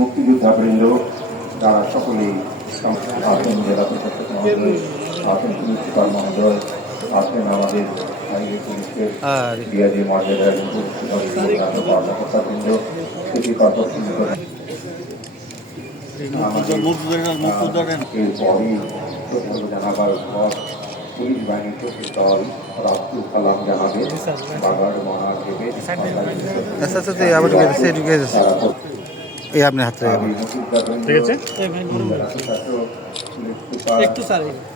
মুক্তিযোদ্ধাবৃন্দ তারা সকলেই আছেন, জেলা প্রশাসক মহোদয় আছেন, পুলিশ সুপার মহোদয় আছেন, আমাদের হাইওয়ে পুলিশের ডিআইজি মর্যাদার কর্মকর্তাবৃন্দ, সিটি কর্পোরেশন এরপরই জানাবার পর পুলিশ বাহিনীর চোখের দল রাস্তুল কালাম জানাবে বাগার মনার দেবে এই আপনি হাতে ঠিক আছে একটু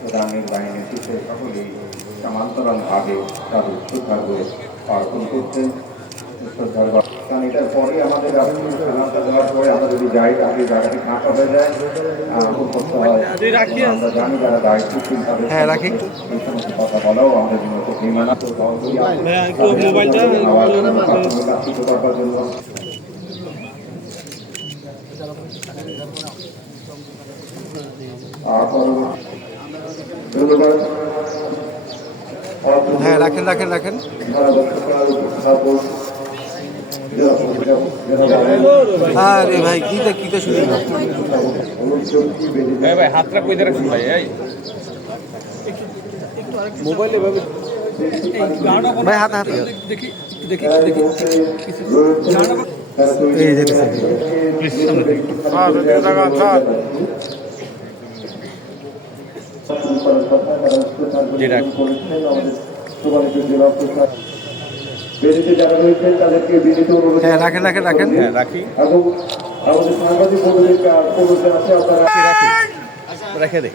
প্রধানের বাহিনীর চোখে সকলেই সমান্তরাল ভাবে তাদের শ্রদ্ধার্ঘ্য অর্পণ করছেন। কারণ এটার পরে আমাদের সালামটা দেওয়ার পরে আমরা যদি যাই তাহলে জায়গাটি ফাঁকা হয়ে যায়, করতে হয়। আমরা জানি যারা দায়িত্বশীল তাদের এই সমস্ত কথা বলাও আমাদের জন্য খুব বেমানান করবার জন্য। হ্যাঁ রাখেন রাখেন রাখেন আরে ভাই কিটা শুনি ভাই হাতটা কই দিয়ে রাখছেন ভাই? এই মোবাইলে ভাবে ভাই হাতে হাতে দেখি দেখি দেখি এই দেখেছেন যারা রয়েছেন তাদেরকে বিনীত অনুরোধ রাখেন রাখেন রাখেন রাখি এবং আমাদের সাংবাদিক বন্ধুদেরকে অনুরোধ জানাচ্ছি আপনারা রেখে দে।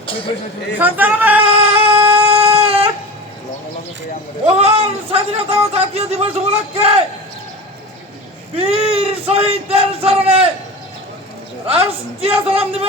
মহান স্বাধীনতা ও জাতীয় দিবস উপলক্ষে বীর শহীদদের স্মরণে রাষ্ট্রীয় সালাম দিবস।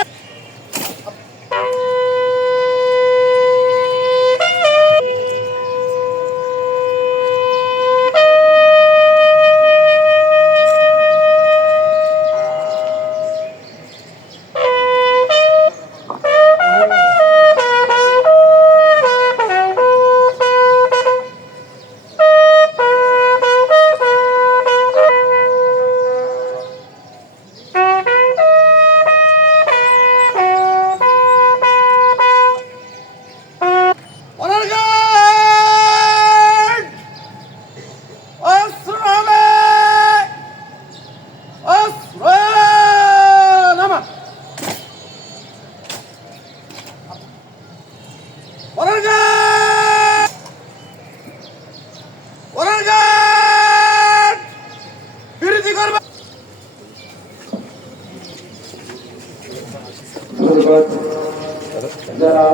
যারা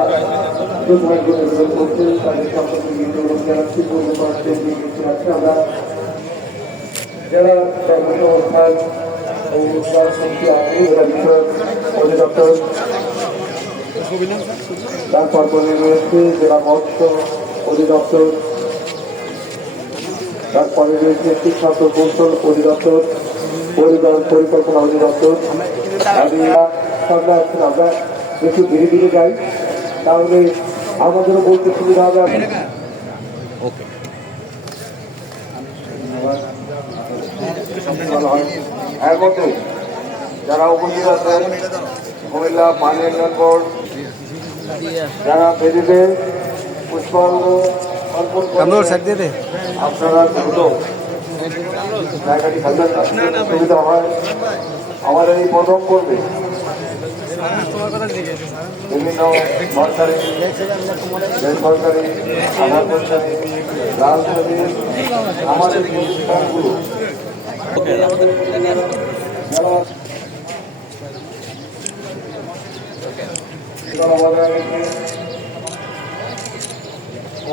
করছেন তাদের সকলকে আমরা যারা কর্মসংস্থান ও অধিদপ্তর, তারপর রয়েছে জেলা মৎস্য অধিদপ্তর, তারপরে রয়েছে শিক্ষা প্রকৌশল অধিদপ্তর, পরিকল্পনা অধিদপ্তর। আমরা একটু ধীরে ধীরে যাই, তাহলে আমাদেরও বলতে সুবিধা হবে। এর মধ্যে যারা উপস্থিত আছেন কুমিল্লা পানি উন্নয়ন বোর্ড, যারা বেদিতে পুষ্পাঞ্জ অর্পণ করছেন, আপনারা দ্রুত জায়গাটি সুবিধা হয়। আমাদের এই প্রথম করবে বিভিন্ন সরকারি বেসরকারি আধার প্রতিষ্ঠানে রাজনৈতিক আমাদের প্রতিষ্ঠানগুলো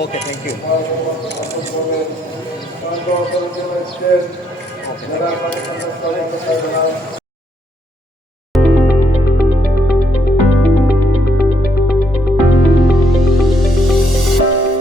ওকে, থ্যাংক ইউ।